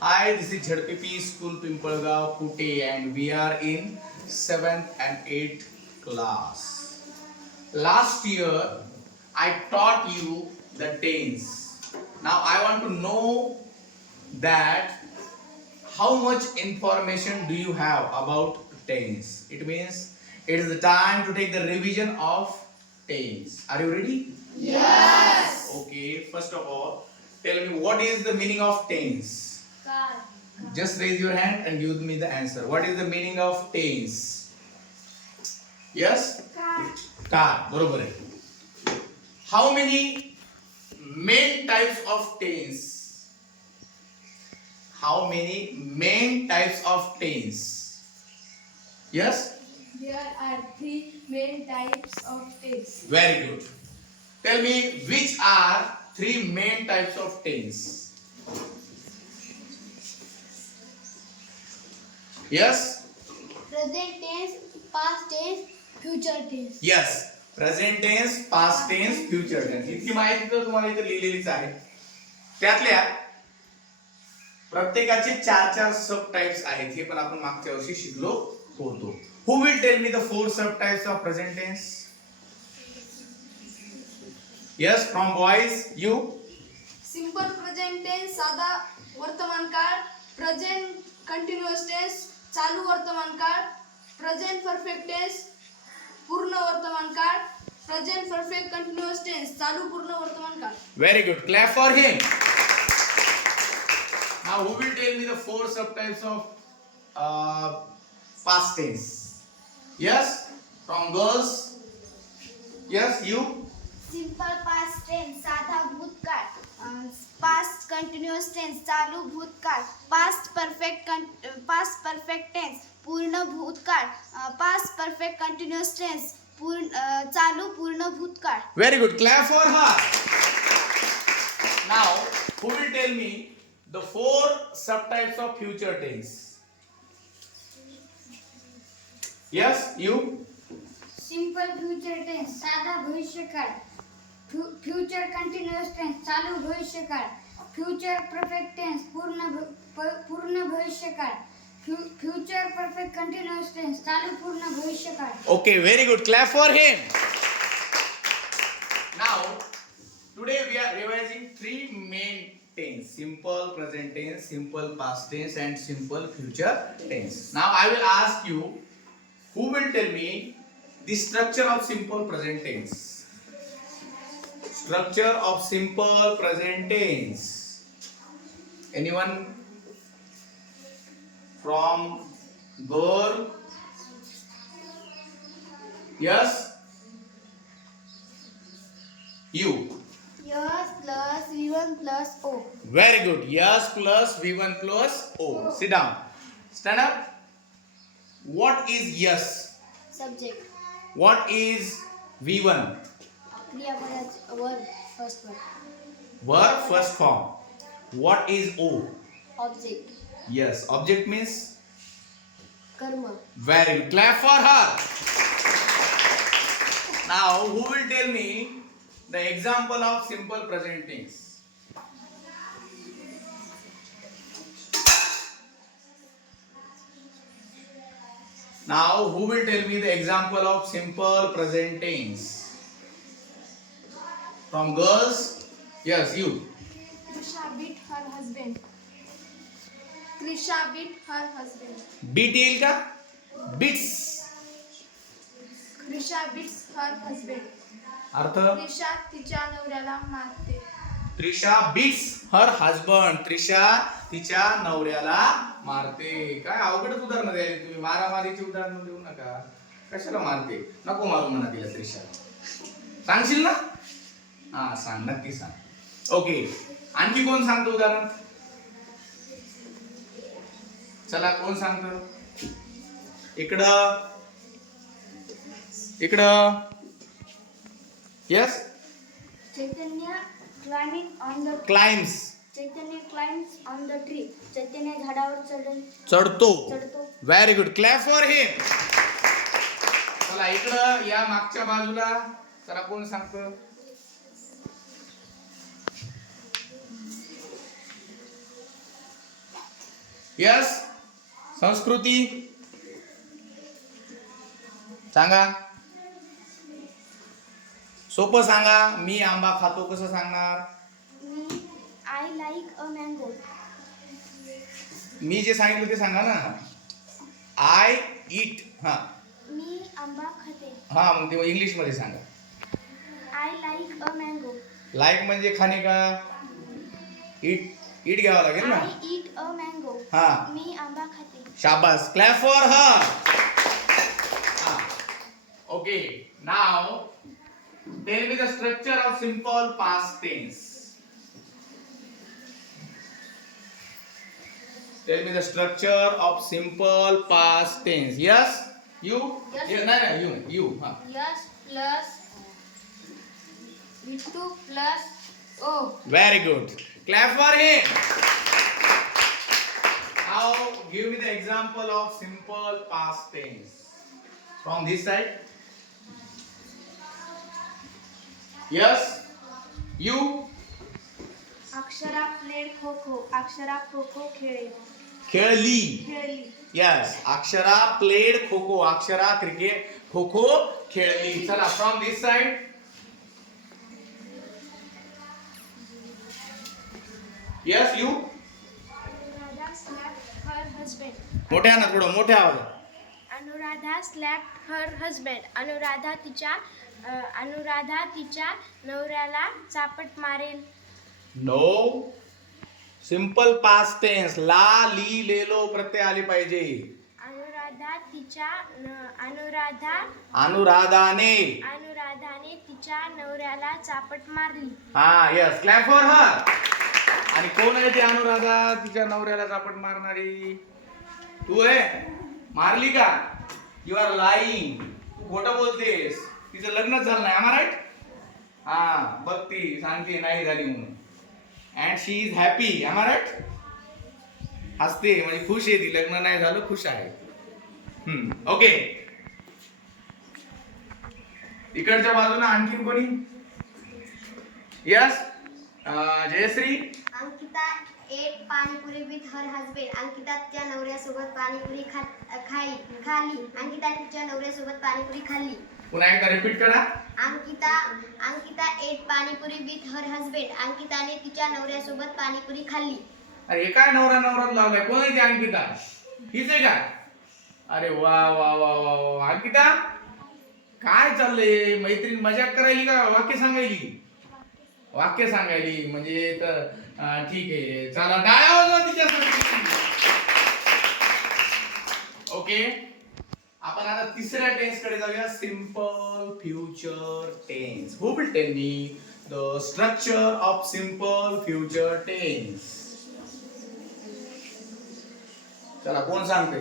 Hi, this is ZPP School Pimpalgaon, Pute, and we are in 7th and 8th class. Last year, I taught you the tense. Now, I want to know that how much information do you have about tense? It means it is the time to take the revision of tense. Are you ready? Yes. Okay, first of all, tell me what is the meaning of tense? Just raise your hand and give me the answer. What is the meaning of tense? Yes? Car बरोबर आहे how many main types of tense how many main types of tense yes There are three main types of tense. Very good tell me which are three main types of tense Yes Present tense, past tense, future tense. Yes present tense past tense future tense इतकी माहिती तर तुम्हाला इथे लिहिलेलीच आहे. त्यातल्या प्रत्येकाचे चार चार सब टाइप्स आहेत. हे पण आपण मागच्या वर्षी शिकलो होतो. Who will tell me the four sub types of present tense yes from boys you Simple present tense, साधा वर्तमान काळ. प्रेझेंट कंटिन्युअस टेन्स चालू वर्तमान काळ प्रेझेंट परफेक्ट टेन्स पूर्ण वर्तमान काळ प्रेझेंट परफेक्ट कंटिन्युअस टेन्स चालू पूर्ण वर्तमान काळ. Very good clap for him now who will tell me the four sub types of past tense yes from girls yes you simple past tense साधा भूतकाळ. Past continuous tense चालू भूतकाळ past perfect past perfect tense पूर्ण भूतकाळ past perfect continuous tense पूर्ण चालू पूर्ण भूतकाळ Very good. Clap for her. Now, who will tell me the four subtypes of future tense? Yes, you. Simple future tense साधा भविष्यकाळ फ्युचर कंटिन्युअस टेन्स चालू भविष्यकाळ फ्युचर परफेक्ट टेन्स पूर्ण पूर्ण भविष्यकाळ फ्युचर परफेक्ट कंटिन्युअस टेन्स चालू पूर्ण भविष्यकाळ Okay, very good. Clap for him. Now, today we are revising three main tense simple present tense, simple past tense, and simple future tense. Now, I will ask you who will tell me the structure of simple present tense. Structure of simple present tense. Anyone from Gore? Yes? You. Yes plus V1 plus O. Very good. Yes plus V1 plus o. o. Sit down. Stand up. What is yes? Subject. What is V1? क्रियापदाचे verb first word Verb first form. What is O? Object Yes. Object means कर्म very good. Clap for her. Now, who will tell me the example of simple present tense? Now, who will tell me the example of simple present tense? From girls? Yes, you. Trisha beat her husband. Trisha beat her husband. Beat येईल का? Beats. Trisha beats her husband. अर्थ त्रिशा तिच्या नवऱ्याला मारते Trisha beats her husband Trisha तिच्या नवऱ्याला मारते काय अवघडच उदाहरण द्यायला तुम्ही मारामारीची उदाहरण देऊ नका कशाला मारते नको मारू म्हणा तिला त्रिशा सांगशील ना हा सांग नक्की सांग. ओके आणखी कोण सांगतो उदाहरण? चला कोण सांगत? इकडं. इकडं. Yes Chaitanya climbing on the climbs Chaitanya climbs on the tree Chaitanya झाडावर चढ चढतो. चढतो. Very good clap for him चला इकडं या मागच्या बाजूला. चला कोण सांगतं? यस. संस्कृती. सांगा. सोपं सांगा. मी आंबा खातो कसं सांगणार? आय लाईक अ मँगो मी जे सांगितलं ते सांगा ना. आय इट हा. मी आंबा खाते. हा मग ते इंग्लिशमध्ये सांगा. I like a mango like म्हणजे खाणे का? इट इट घ्यावं लागेल ना. ईट अ मँगो हा मी आंबा खाते शाबास clap for her okay now tell me the structure of simple past tense tell me the structure of simple past tense yes you Yes. नाही नाही यू यू हा yes plus V two plus O Very good. Clap for him. Now give me the example of simple past tense. From this side. Yes. You. Akshara played kho kho Akshara kho kho खेळे खेळली खेळली yes Akshara played kho kho Akshara cricket kho kho खेळली चला from this side yes you Anuradha slap her husband मोठ्या ना थोडं मोठ्या आवाज Anuradha slap her husband. Anuradha तिच्या अनुराधा तिच्या नवऱ्याला चापट मारेल. नो सिंपल पास्ट टेन्स ला ली लेलो प्रत्यय आले पाहिजे. अनुराधा तिच्या अनुराधा अनुराधाने. अनुराधाने तिच्या नवऱ्याला चापट मारली. हा यस क्लॅप फॉर हर आणि कोण आहे ती अनुराधा? तिच्या नवऱ्याला चापट मारणारी? तू आहे मारली का? यू आर लाईंग खोटं बोलतेस. तिचं लग्नच झालं नाही आम्हा राईट हा बघ ती सांगते नाही झाली म्हणून. अँड शी इज हॅपी आम्हा राईट हसते म्हणजे खुश आहे ती. लग्न नाही झालं खुश आहे. ओके इकडच्या बाजूला आणखीन कोणी? Yes Jayashree? Ankita. Ate panipuri with her husband Ankita तिच्या नवऱ्यासोबत पाणीपुरी खा खाई खाली. अंकिताने तिच्या नवऱ्यासोबत पाणीपुरी खाल्ली. पुन्हा एकदा रिपीट करा. Ankita Ankita ate panipuri with her husband अंकिताने तिच्या नवऱ्यासोबत पाणीपुरी खाल्ली. अरे हे काय नवरा नवरात लावलाय? कोण आहे ती अंकिता? हीच आहे का? अरे वा वा वा वा वा. अंकिता काय चाललंय? मैत्रीण मजाक करायली का? वाक्य सांगायली? वाक्य सांगायली म्हणजे तर ठीक आहे. चला डाळ्या तिच्यासाठी ओके? आपण आता तिसऱ्या टेन्सकडे जाऊया. Simple future tense who will tell me the structure of simple future tense चला कोण सांगते?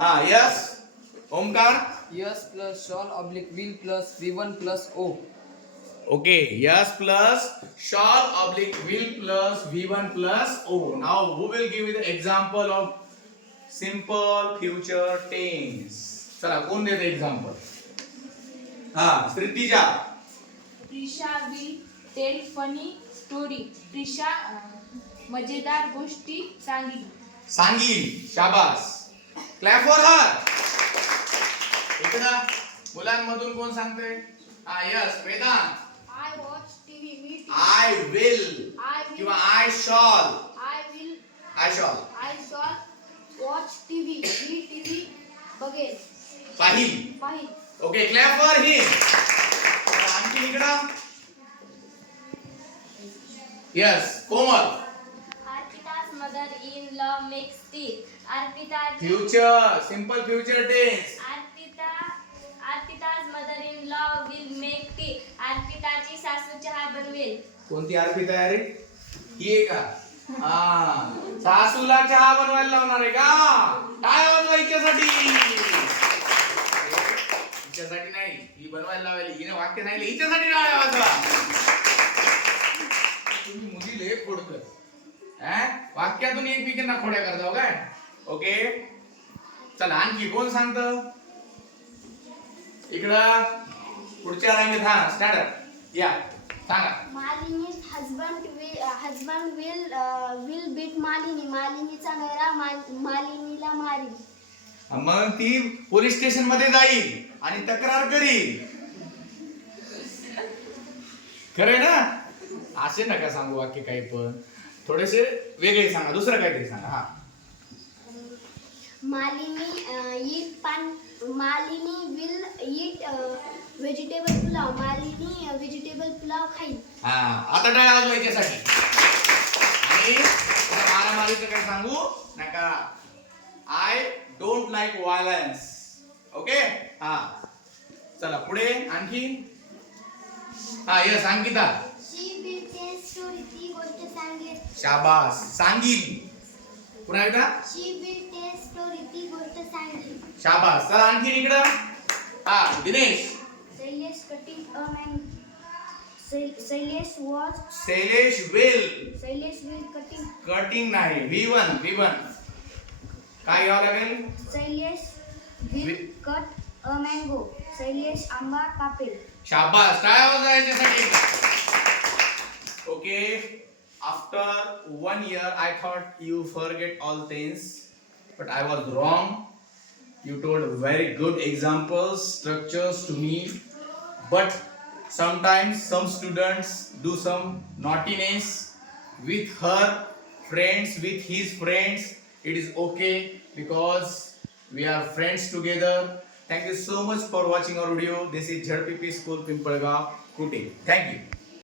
हा yes? Omkar yes plus shall oblique will plus V one plus O. Okay yes plus shall oblique will plus V one plus O now who will give the example of simple future tense चला कोण देते example हा Shrutija Prisha will tell funny story. Prisha मजेदार गोष्टी सांगितली. सांगील शाबास. Clap for her इकडं मुलांमधून कोण सांगते हा यस वेदांत. आय विल किंवा I shall I will I shall I shall watch TV me TV बघेल पाहिल. पाहिल. ओके क्लॅप फॉर हिम आणखी इकडं. Yes Komal. Arpita's mother in law makes tea अर्पिताची future simple future tense Arpita's mother in law will make tea अर्पिताची सासू चहा बनवेल कोणती RP तयारी? ही आहे का? हा. सासूला चहा बनवायला लावणार आहे का? काय बनवा हिच्यासाठी? हिच्यासाठी नाही ही बनवायला लावायला. हिने वाक्य नाही लिहिलं, हिच्यासाठी ना वाजवा. तुम्ही मुलीले खोडकर. अं? वाक्यातून एक पिकांना खोड्या करता हो काय? ओके? चला आणखी कोण सांगत? इकडं पुढच्या रांगेत हा स्टँडर्ड या. सांगा. husband will husband Vivan will will beat Malini. मालिनीचा नवरा माल- मालिनीला मारी मग ती पोलीस स्टेशनमध्ये जाईल आणि तक्रार करील. खरंय ना? असे नका सांगू वाक्य काही पण. थोडेसे वेगळे सांगा. दुसरं काहीतरी सांगा. हा. Malini eat paan Malini will eat vegetable pulao. Malini vegetable pulao खाईल. हा आता टाळ्या वाजवा याच्यासाठी आणि आता मारामारीचं काय सांगू? नका. I don't like violence okay हा. चला पुढे आणखी? हा यस अंकिता ती गोष्ट सांगेल. शाबास. सांगील. पुन्हा एकदा. शाबास. चला आणखी इकडं. हा Dinesh. Shailesh cutting a man Shailesh was Shailesh well Shailesh will cutting cutting नाही. व्ही वन व्ही वन काय घ्यावं लागेल? Shailesh will cut a mango Shailesh आंबा कापेल शाबास. टाळ्या वाजवा याच्यासाठी okay after one year i thought you forget all things but i was wrong. You told very good examples structures to me. But sometimes some students do some naughtiness with her friends with his friends. It is okay because we are friends together. Thank you so much for watching our video. This is jhadpp school pimpalgaon kuting thank you.